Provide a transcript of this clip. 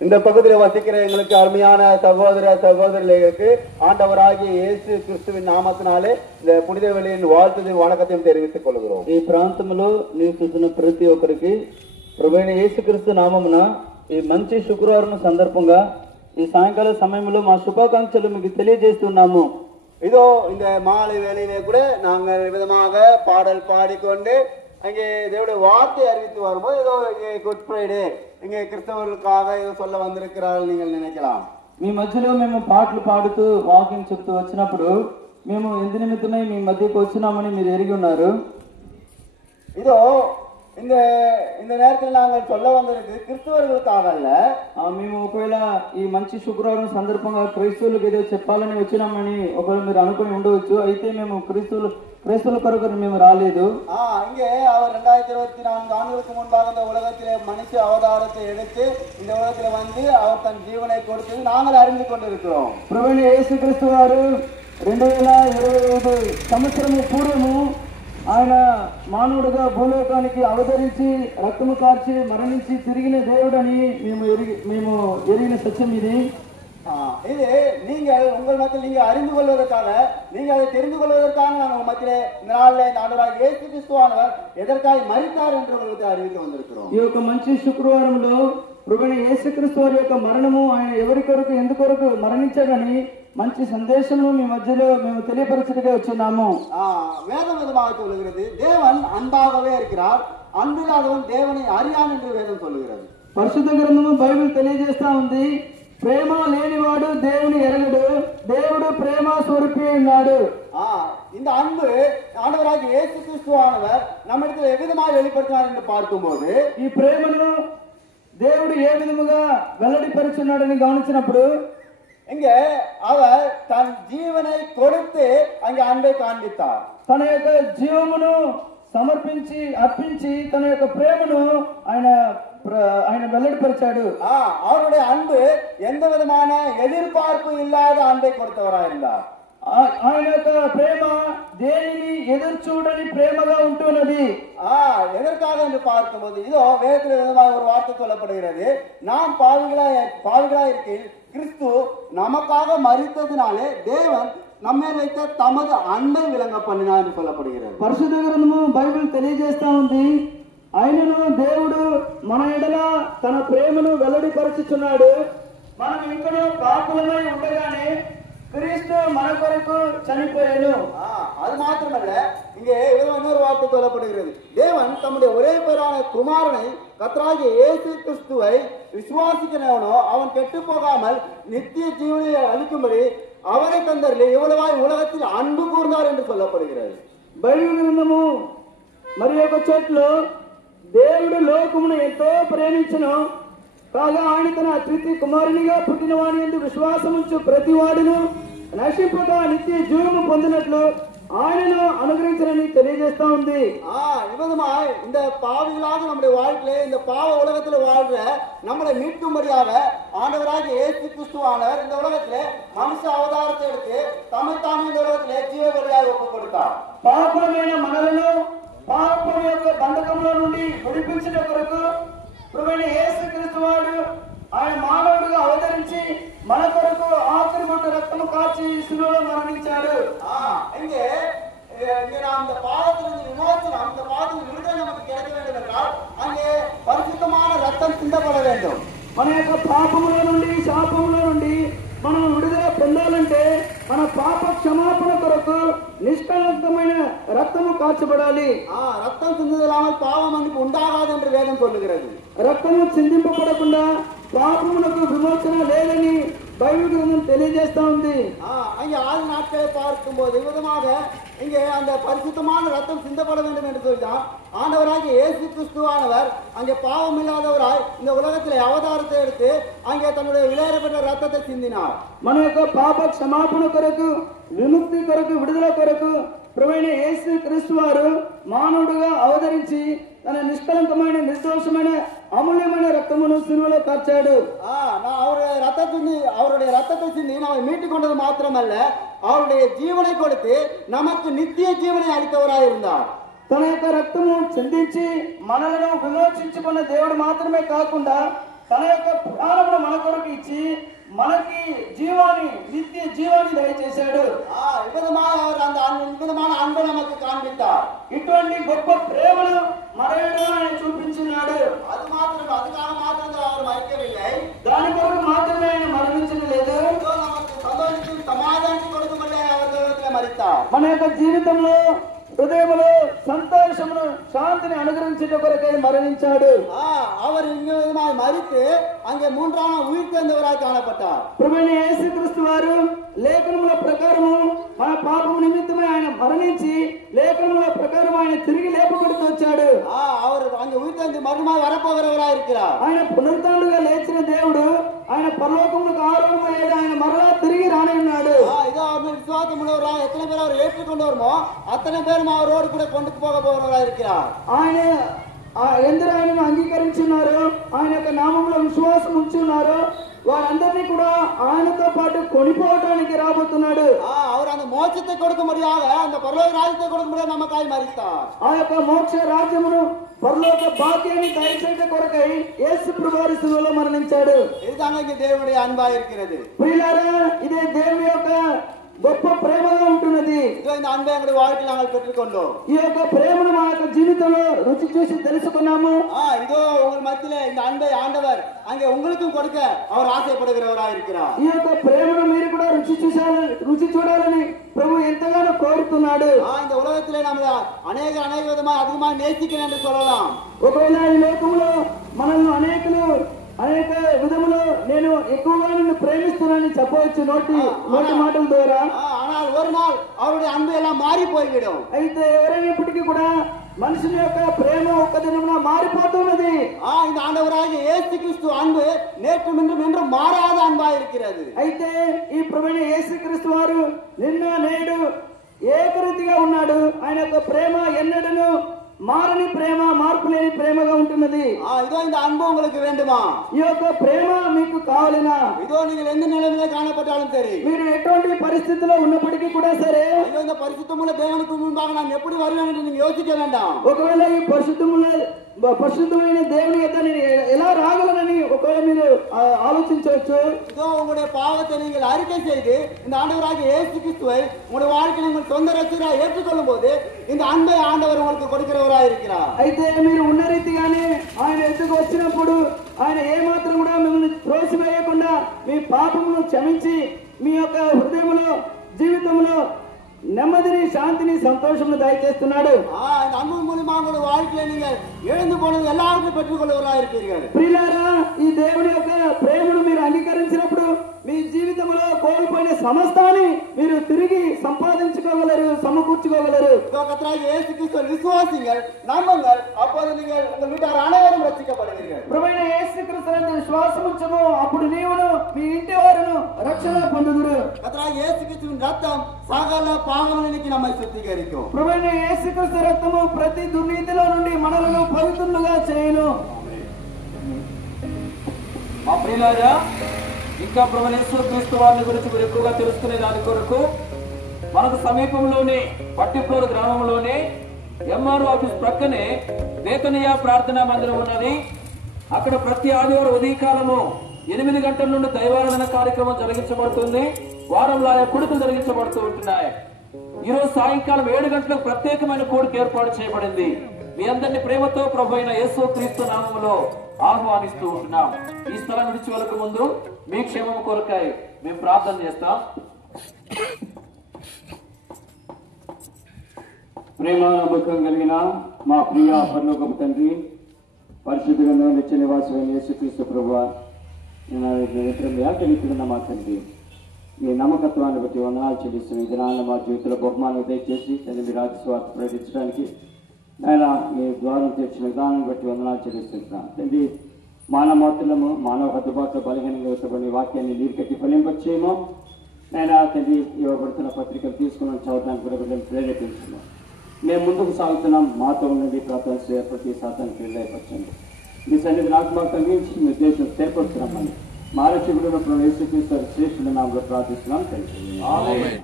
இந்த பகுதியில் வசிக்கிற எங்களுக்கு அருமையான சகோதர சகோதரிகளுக்கு ஆண்டவராகிய இயேசு கிறிஸ்துவின் நாமத்தினாலே இந்த புனித வெளியின் வாழ்த்துதையும் வணக்கத்தையும் தெரிவித்துக் கொள்கிறோம். ఈ ప్రాంతంలో నివసిస్తున్న ప్రతి ఒక్కరికి ప్రభువైన యేసుక్రీస్తు నామమున ఈ మంచి శుక్రవారం సందర్భంగా ఈ సాయంకాల సమయంలో మా శుభాకాంక్షలు మీకు తెలియజేస్తున్నాము. இதோ இந்த மாலை வேளையிலே கூட நாங்கள் விதமாக பாடல் பாடிக்கொண்டு அங்கே தேவனுடைய வார்த்தை அறிவித்து வரும்போது ஏதோ இங்கே குட் ஃப்ரைடே இங்கே கிறிஸ்தவர்களுக்காக ஏதோ சொல்ல வந்திருக்கிறார்கள் நீங்கள் நினைக்கலாம். మీ మధ్యలో మేము పాటలు పాడుతూ వాకింగ్ చెప్తూ వచ్చినప్పుడు మేము ఎందు నిమిత్తమై మీ మధ్యకు వచ్చినామని మీరు ఎరిగి ఉన్నారు. இதோ இந்த இந்த நேரத்தில் நாங்கள் சொல்ல வந்திருக்கு கிறிஸ்தவர்களுக்காக அல்ல. మేము ఒకవేళ ఈ మంచి శుక్రవారం సందర్భంగా క్రైస్తవులకు ఏదో చెప్పాలని వచ్చినామని ఒకవేళ మీరు అనుకుని ఉండవచ్చు. అయితే మేము క్రైస్తవుల కొరకు మేము రాలేదు. இங்கே அவர் 2024 ஆண்டுகளுக்கு முன்பாக இந்த உலகத்திலே மனுஷ அவதாரத்தை எடுத்து இந்த உலகத்தில் வந்து அவர் தன் ஜீவனை கொடுத்தது நாங்கள் அறிந்து கொண்டிருக்கிறோம். ప్రభువైన యేసుక్రీస్తు వారు 2025 సంవత్సరము పూర్వము ఆయన మానవుడిగా భూలోకానికి అవతరించి రక్తము కార్చి మరణించి తిరిగిన దేవుడని మేము ఎరిగిన సత్యం ఇది. இது நீங்கள் உங்கள் மத்தியில் நீங்க அறிந்து கொள்வதற்காக நீங்க அதை தெரிந்து கொள்வதற்காக நான் உங்கள் மத்தியிலே இந்த நாளில் இந்த ஆண்டவராகிய இயேசு கிறிஸ்துவானவர் எதற்காக மரித்தார் என்று உங்களுக்கு அறிவிக்க வந்திருக்கிறோம். ఈ యొక్క మంచి శుక్రవారంలో ప్రభువైన యేసుక్రీస్తు వారి యొక్క మరణము ఆయన ఎవరి కొరకు ఎందుకొరకు మరణించాడని మంచి సందేశము మీ మధ్యలో మేము తెలియపరచడానికి వచ్చున్నాము. வேதம் விதமாக சொல்லுகிறது தேவன் அன்பாகவே இருக்கிறார், அன்பில்லாதவன் தேவனை அறியான் என்று வேதம் சொல்லுகிறது. పరిశుద్ధ గ్రంథము బైబిల్ తెలియజేస్తా ఉంది, ప్రేమ లేనివాడు దేవుని ఎరగడు, దేవుడు ప్రేమ స్వరూపి ఉన్నాడు. இந்த అன்பு ஆண்டவராகிய இயேசு கிறிஸ்துவானவர் நம்மிடத்தில் எவ்விதமாக வெளிப்படுத்தினார் என்று பார்க்கும்போது ఈ ప్రేమను దేవుడు ఏ విధముగా వెల్లడిపరుచున్నాడని గమనించినప్పుడు இங்கே அவர் தன் ஜீவனை கொடுத்து அங்கே அன்பை காண்பித்தார். తన యొక్క జీవమును సమర్పించి అర్పించి తన యొక్క ప్రేమను ఆయన వెల్లడిపరిచాడు. அவருடைய அன்பு எந்த விதமான எதிர்பார்ப்பு இல்லாத அன்பை கொடுத்தவராயிருந்தார். ఆయన యొక్క ప్రేమ దేనిని ఎదురు చూడని ప్రేమగా ఉంటున్నది. எதற்காக என்று பார்க்கும்போது இதோ வேதத்தில் விதமாக ஒரு வார்த்தை சொல்லப்படுகிறது, நாம் பாவிகளா இருக்கையில் கிறிஸ்து நமக்காக மரித்ததினாலே தேவன் நம்மை வைத்த தமது அன்பை விளங்க பண்ணினார் என்று சொல்லப்படுகிறது. పరిశుద్ధ గ్రంథము బైబిల్ తెలియజేస్తా ఉంది, ఆయనను దేవుడు మన ఎడల తన ప్రేమను వెల్లడిపరచుచున్నాడు. మనం ఇంకనూ పాపులమై ఉండగానే கிறிஸ்து మన కొరకు చనిపోయాను. அது மாத்திரமல்ல, இங்கே இன்னொரு வார்த்தை சொல்லப்படுகிறது, தேவன் தம்முடைய ஒரே பேரான குமாரனை கர்த்தராகிய இயேசு கிறிஸ்துவை விசுவாசிக்கிறவனோ அவன் கெட்டு போகாமல் நித்திய ஜீவனை அளிக்கும்படி அவரை தந்தரிலே இவ்வளவாய் உலகத்தில் அன்பு கூர்ந்தார் என்று சொல்லப்படுகிறது. బైబిల్ గ్రంథము మరి ఒక చోట్లో దేవుడు లోకమును ఎంతో ప్రేమించును, కాగా ఆయన తన అద్వితీయ కుమారునిగా పుట్టినవాని యందు విశ్వాసముంచు ప్రతి వాడును నశింపక నిత్య జీవము పొందినట్లు ఆయనను అనుగ్రహించని తెలియజేస్తా ఉంది. இவ்விதமாய் இந்த பாவிகளாக நம்முடைய வாழ்க்கையிலே இந்த பாவ உலகத்தில் வாழ்ற நம்மளை மீட்கும்படியாக ஆண்டவராகிய இயேசு கிறிஸ்துவானவர் இந்த உலகத்திலே மனுஷ அவதாரத்தை எடுத்து தம்மைத்தாமே இந்த உலகத்திலே ஜீவ பலியாக ஒப்புக் கொடுத்தார். పాపమైన మనలను పాపం యొక్క బంధకంలో నుండి విడిపించిన కొరకు ప్రభువైన యేసుక్రీస్తు వారు ఆయన మానవుడిగా అవతరించి మన కొరకు ఆఖరి బొట్టు రక్తము కాచి శిలువలో మరణించాడు. இங்கே நாம் இந்த பாவத்திலிருந்து விமோசனம், இந்த பாவத்தில் விடுதலை நமக்கு கிடைக்க வேண்டும் என்றால் அங்கே பரிசுத்தமான ரத்தம் சிந்தப்பட வேண்டும். మన యొక్క పాపముల నుండి శాపముల నుండి మనం విడుదల పొందాలంటే మన పాప క్షమాపణ కొరకు నిష్కలంకమైన రక్తము కార్చబడాలి. రక్తం చిందించలాமல் பாவம் మనకు உண்டாகாது என்று வேதம் சொல்லுகிறது. రక్తము చిందింపబడకుండా పాపమునకు విమోచన లేదని బైబిల్ గ్రంథం తెలియజేస్తా ఉంది. அங்கே 6 நாட்களை பார்க்கும்போது விதமாக இங்கே அந்த பரிசுத்தமான ரத்தம் சிந்தப்பட வேண்டும் என்று சொல்லிதான் ஆண்டவராகிய இயேசு கிறிஸ்துவானவர் அங்கே பாவம் இல்லாதவராய் இந்த உலகத்திலே அவதாரத்தை எடுத்து அங்கே தன்னுடைய விலையேறப்பட்ட ரத்தத்தை சிந்தினார். మన యొక్క పాప క్షమాపణ కొరకు, విముక్తి కొరకు, విడుదల కొరకు ప్రభువైన యేసు క్రీస్తు వారు మానవుడుగా అవతరించి తన నిష్కలంకమైన నిర్దోషమైన అమూల్యమైన రక్తమును సిలువలో కార్చాడు. அவருடைய ரத்தத்தை சிந்தி நம்மை மீட்டுக் கொண்டது மாத்திரமல்ல, அவருடைய ஜீவனை கொடுத்து நமக்கு நித்திய ஜீவனை அளித்தவராய் இருந்தார். తన యొక్క రక్తము చిందించి మనలను విమోచించుకున్న దేవుడు మాత్రమే కాకుండా తన యొక్క ప్రాణమును మన కొరకు ఇచ్చి మనకి నిత్య జీవాన్ని దయచేశాడు. విధమైన అన్బు నమకు కాన్పిస్తార్. ఇటువంటి గొప్ప ప్రేమను మన ఆయన చూపించున్నాడు. అది కాక మాత్రంగా వారు మరికవిల్లై, దాని కొరకు మాత్రమే ఆయన మరణించలేదు. సంతోషించి సమాజానికి కొడుకు మరిస్తారు. మన యొక్క జీవితంలో హృదయంలో సంతోషమును శాంతిని అనుగ్రహించే కొరకై మరణించాడు. அவர் இங்கு மரித்து அங்கே மூன்றாம் உயிர்த்தெழுந்தவராய் காணப்பட்டார். ప్రభువైన యేసుక్రీస్తు వారు లేఖనముల ప్రకారము మన పాపము నిమిత్తమై ఆయన మరణించి లేఖనముల ప్రకారం ఆయన తిరిగి లేపబడుతూ వచ్చాడు. அவர் அங்கே உயிர்த்தெழுந்து மறுபடியும் வரப்போகிறவராய் இருக்கிறார். ఆయన పునరుత్థానుడిగా లేచిన దేవుడు ఆయన పరలోకములకు ఆరోహణమయ్యాడు. ఆయన మరలా తిరిగి రానున్నాడు. இதோ அவர் விசுவாசம் உள்ளவராக எத்தனை பேர் அவர் ஏற்றுக்கொண்டவரோ அத்தனை பேரும் அவரோடு கூட கொண்டு போக போகிறவராய் இருக்கிறார். ఆయన ఎందరూ ఆయనను అంగీకరించున్నారో ఆయన యొక్క నామంలో విశ్వాసం ఉంచున్నారో వారందరినీ కూడా ఆయనతో పాటు కొనిపోవడానికి రాబోతున్నాడు. அவர் அந்த மோட்சத்தை கொடுக்கும்படியாக அந்த பரலோக ராஜ்யத்தை கொடுக்கும்படியாக நமக்காய் மரித்தார். ఆ యొక్క మోక్ష రాజ్యమును పరలోక భాగ్యాన్ని దయచేసే కొరకై యేసు ప్రభువారు శిలువలో మరణించాడు. இதுதாங்க இங்கே தேவனுடைய அன்பா இருக்கிறது. ప్రియులారా, ఇదే దేవుని యొక్క గొప్ప ప్రేమగా ఉంటున్నది. இதோ இந்த அன்பை எங்களுடைய வாழ்க்கையில் நாங்கள் பெற்றுக்கொண்டோம். ఈ యొక్క ప్రేమను మా యొక్క జీవితంలో రుచి చూసి తెలుసుకున్నాము. இதோ உங்கள் மத்தியில இந்த அன்பை ஆண்டவர் அங்கே உங்களுக்கும் கொடுக்க அவர் ஆசைப்படுகிறவராக இருக்கிறார். ఈ యొక్క ప్రేమను మీరు కూడా రుచి చూడాలని ప్రభు ఎంతగానో కోరుతున్నాడు. இந்த உலகத்திலே நம்ம அநேக விதமா அதிகமாக நேசிக்கிறேன் என்று சொல்லலாம். ఒకవేళ ఈ లోకంలో మనల్ని అనేక విధములో నేను ఎక్కువగా నిన్ను ప్రేమిస్తున్నానని చెప్పవచ్చు నోటి మాటల ద్వారా. ஆனால் ஒரு நாள் அவருடைய அன்பு எல்லாம் மாறி போய்விடும். అయితే ఎవరైనప్పటికీ కూడా మనుషుని యొక్క ప్రేమ ఒక్క దినమున మారిపోతున్నది. இந்த ஆண்டவராகிய இயேசு கிறிஸ்து அன்பு நேற்றும் இன்றும் என்றும் மாறாத அன்பா இருக்கிறது. అయితే ఈ ప్రభువైన యేసుక్రీస్తు వారు నిన్న నేడు ఏకరీతిగా ఉన్నాడు. ఆయన యొక్క ప్రేమ ఎన్నడను మారని ప్రేమ, మార్పు లేని ప్రేమగా ఉంటున్నది. இதோ இந்த அன்பு உங்களுக்கு வேண்டுமா? ఈ యొక్క ప్రేమ మీకు కావాలనా? இதோ நீங்கள் எந்த நிலைமையில காணப்பட்டாலும் சரி, మీరు ఎటువంటి పరిస్థితిలో ఉన్నప్పటికీ కూడా సరే, ஐயோ இந்த பரிசுத்தமுள்ள தேவனுக்கு முன்பாக நான் எப்படி வருவேன் என்று நீங்க யோசிக்க வேண்டாம். ఒకవేళ ఈ పరిశుద్ధమైన దేవుని యొద్ద నేను ఎలా రాగలనని ఒకవేళ మీరు ఆలోచించవచ్చు. இதோ உங்களுடைய பாவத்தை நீங்கள் அறிக்கை செய்து இந்த ஆண்டவராகிய இயேசு கிறிஸ்துவை உங்களுடைய வாழ்க்கையில் உங்கள் சொந்த ரட்சகராக ஏற்றுக்கொள்ளும் போது இந்த அன்பை ஆண்டவர் உங்களுக்கு கொடுக்கிறவராக இருக்கிறார். అయితే మీరు ఉన్న రీతిగానే ఆయన ఎదుగు వచ్చినప్పుడు ఆయన ఏమాత్రం కూడా మిమ్మల్ని త్రోసివేయకుండా మీ పాపమును క్షమించి మీ యొక్క హృదయంలో జీవితంలో నెమ్మదిని, శాంతిని, సంతోషమును దయచేస్తున్నాడు. இந்த அன்பு மூலமா உங்களுடைய வாழ்க்கையில நீங்கள் எழுந்து போனது எல்லாருக்கும் பெற்றுக்கொள்வராக இருப்பீர்கள். ప్రియులారా, ఈ దేవుని యొక్క ప్రేమను మీరు అంగీకరించినప్పుడు మీ జీవితంలో కోల్పోయిన సమస్తాన్ని మీరు తిరిగి సంపాదించుకోగలరు, సమకూర్చుకోగలరు. கர்த்தராகிய இயேசு கிறிஸ்துவை விசுவாசிங்கள், நம்புங்கள், அப்போது நீங்கள் உங்கள் வீட்டார் அனைவரும் ரட்சிக்கப்படுவீர்கள். ప్రభువైన యేసుక్రీస్తునందు విశ్వాసం ఉంచుము, అప్పుడు నీవును మీ ఇంటి వారును రక్షణ పొందుదురు. கர்த்தராகிய இயேசு கிறிஸ்துவின் ரத்தம் சகல பாவங்களிலிருந்து நம்மை சுத்திகரிக்கும். ప్రభువైన యేసుక్రీస్తు రక్తము ప్రతి దుర్నీతిలో నుండి మనలను పవిత్రులుగా చేయును. మా ప్రియులారా, ఇంకా ప్రభువైన యేసుక్రీస్తు వారిని గురించి మీరు ఎక్కువగా తెలుసుకునే దాని కొరకు మనకు సమీపంలోనే పట్టిప్లోరు గ్రామంలోనే ఎంఆర్ఓ ఆఫీస్ ప్రక్కనే బేతనియా ప్రార్థనా మందిరం ఉన్నది. అక్కడ ప్రతి ఆదివారం ఉదయకాలము 8 గంటల నుండి దైవారాధన కార్యక్రమం జరిగించబడుతుంది. వారంలో ఆయా కూడికలు జరిగించబడుతూ ఉంటున్నాయి. ఈ రోజు సాయంకాలం 7 గంటలకు ప్రత్యేకమైన కూడిక ఏర్పాటు చేయబడింది. మీ అందరినీ ప్రేమతో ప్రభువైన యేసుక్రీస్తు నామములో ఆహ్వానిస్తూ ఉంటున్నాం. ఈ స్థలం విడిచి వెళ్ళక ముందు మీ క్షేమం కొరకై మేము ప్రార్థన చేస్తాం. ప్రేమ నమ్మకం కలిగిన మా ప్రియ పరలోకపు తండ్రి, పరిశుద్ధంగా నిత్య నివాసమైన యేసుక్రీస్తు ప్రభువా, వ్యాఖ్యానిస్తున్న మా తండ్రి, మీ నమ్మకత్వాన్ని బట్టి వందనాలు చెల్లిస్తున్న ఈ దినాలను మా జీవితంలో బహుమానం దయచేసి తండ్రి మీ రాజస్వార్థ ప్రకటించడానికి ఆయన మీ ద్వారం తెచ్చిన విధానాన్ని బట్టి వందనాలు చెల్లిస్తున్నాం. తండ్రి, మానవ మాత్రము మానవ హద్దుబాటులో బలహీనంగా ఇవ్వబడిన వాక్యాన్ని నీరు కట్టి ఫలింపచేయము. నేను తండ్రి ఇవ్వబడుతున్న పత్రికలు తీసుకుని చదవడానికి కూడా బిడ్డను ప్రేరేపించున్నాం. మేము ముందుకు సాగుతున్నాం. మాతో ఉన్నది ప్రార్థన ప్రతి శాతానికి వెళ్ళైపరచండి. మీ సన్నిధిని ఆత్మకు తగ్గించి మీ ఉద్దేశం స్థిరపరుస్తున్నామని మా రక్షకుడు యేసుక్రీస్తు శ్రేష్ఠుల నామములో ప్రార్థిస్తున్నాం తండ్రి.